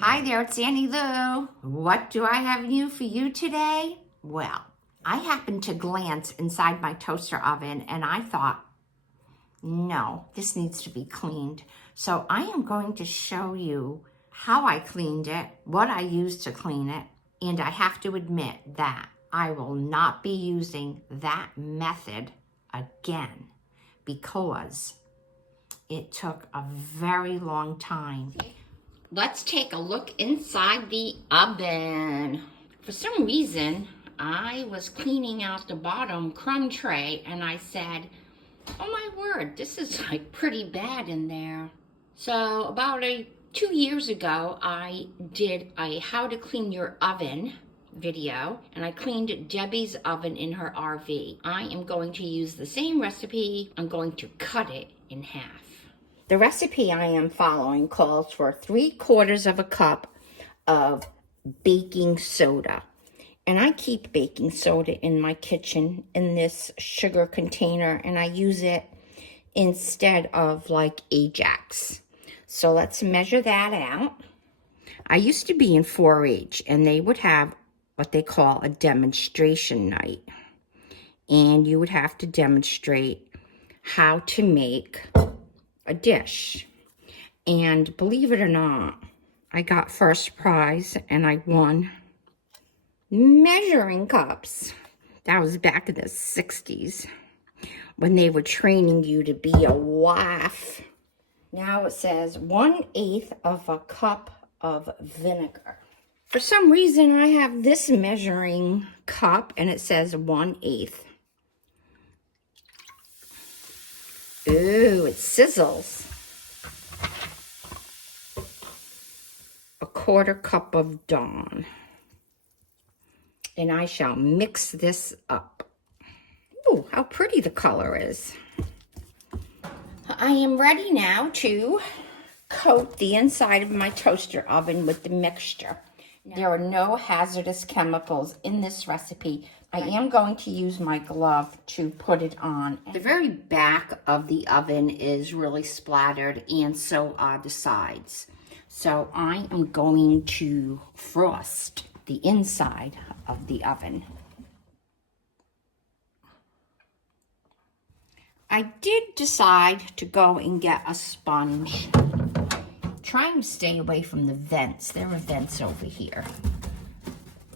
Hi there, it's Annie Lou. What do I have new for you today? Well, I happened to glance inside my toaster oven and I thought, no, this needs to be cleaned. So I am going to show you how I cleaned it, what I used to clean it, and I have to admit that I will not be using that method again because it took a very long time. Let's take a look inside the oven. For some reason, I was cleaning out the bottom crumb tray and I said, oh my word, this is like pretty bad in there. So about 2 years ago, I did a how to clean your oven video, and I cleaned Debbie's oven in her RV. I am going to use the same recipe. I'm going to cut it in half. The recipe I am following calls for 3/4 of a cup of baking soda. And I keep baking soda in my kitchen in this sugar container, and I use it instead of like Ajax. So let's measure that out. I used to be in 4-H, and they would have what they call a demonstration night. And you would have to demonstrate how to make a dish. And believe it or not, I got first prize and I won measuring cups. That was back in the 60s when they were training you to be a wife. Now it says 1/8 of a cup of vinegar. For some reason I have this measuring cup and it says 1/8. Ooh, it sizzles. 1/4 cup of Dawn. And I shall mix this up. Ooh, how pretty the color is. I am ready now to coat the inside of my toaster oven with the mixture. There are no hazardous chemicals in this recipe. I am going to use my glove to put it on. The very back of the oven is really splattered, and so are the sides. So I am going to frost the inside of the oven. I did decide to go and get a sponge. Trying to stay away from the vents. There are vents over here.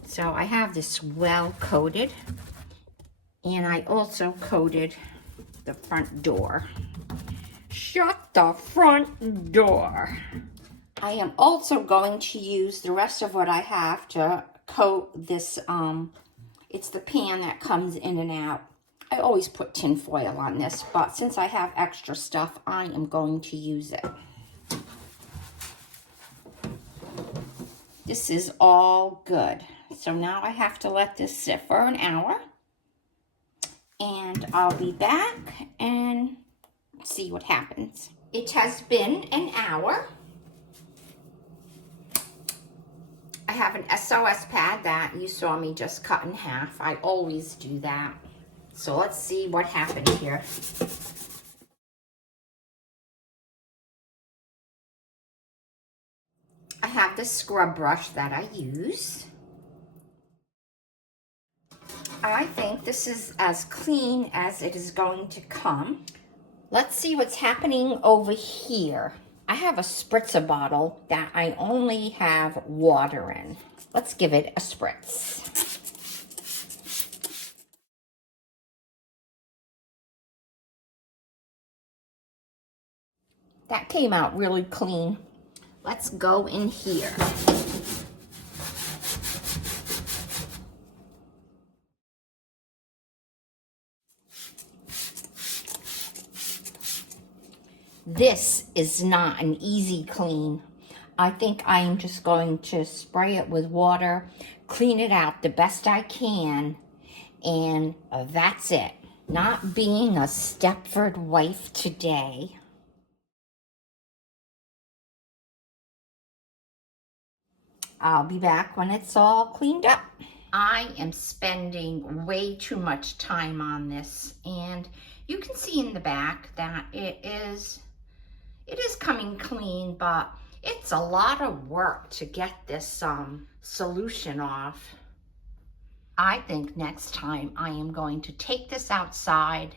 So I have this well coated, and I also coated the front door. Shut the front door. I am also going to use the rest of what I have to coat this, it's the pan that comes in and out. I always put tin foil on this, but since I have extra stuff, I am going to use it. This is all good. So now I have to let this sit for an hour, and I'll be back and see what happens. It has been an hour. I have an SOS pad that you saw me just cut in half. I always do that. So let's see what happened here. I have the scrub brush that I use. I think this is as clean as it is going to come. Let's see what's happening over here. I have a spritzer bottle that I only have water in. Let's give it a spritz. That came out really clean. Let's go in here. This is not an easy clean. I think I am just going to spray it with water, clean it out the best I can, and that's it. Not being a Stepford wife today. I'll be back when it's all cleaned up. I am spending way too much time on this, and you can see in the back that it is coming clean, but it's a lot of work to get this solution off. I think next time I am going to take this outside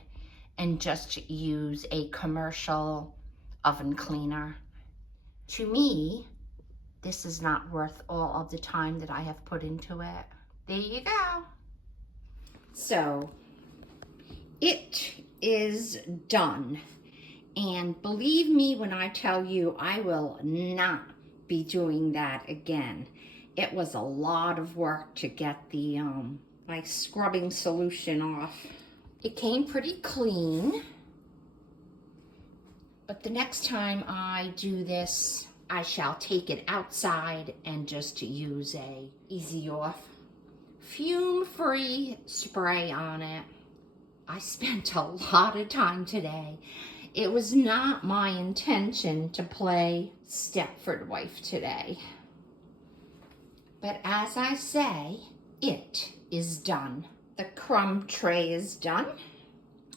and just use a commercial oven cleaner. To me, this is not worth all of the time that I have put into it. There you go. So, it is done. And believe me when I tell you, I will not be doing that again. It was a lot of work to get the my scrubbing solution off. It came pretty clean. But the next time I do this, I shall take it outside and just use a easy off fume-free spray on it. I spent a lot of time today. It was not my intention to play Stepford wife today. But as I say, it is done. The crumb tray is done,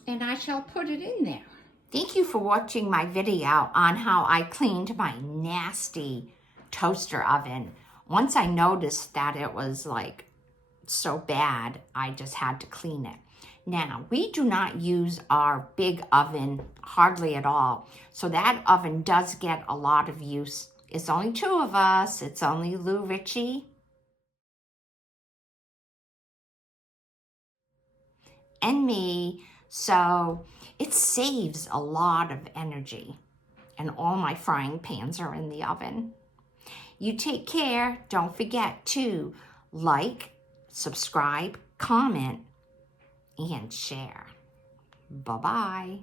and I shall put it in there. Thank you for watching my video on how I cleaned my nasty toaster oven. Once I noticed that it was like so bad, I just had to clean it. Now, we do not use our big oven hardly at all, so that oven does get a lot of use. It's only 2 of us. It's only Lou, Richie, and me, so it saves a lot of energy, and all my frying pans are in the oven. You take care. Don't forget to like, subscribe, comment, and share. Bye-bye.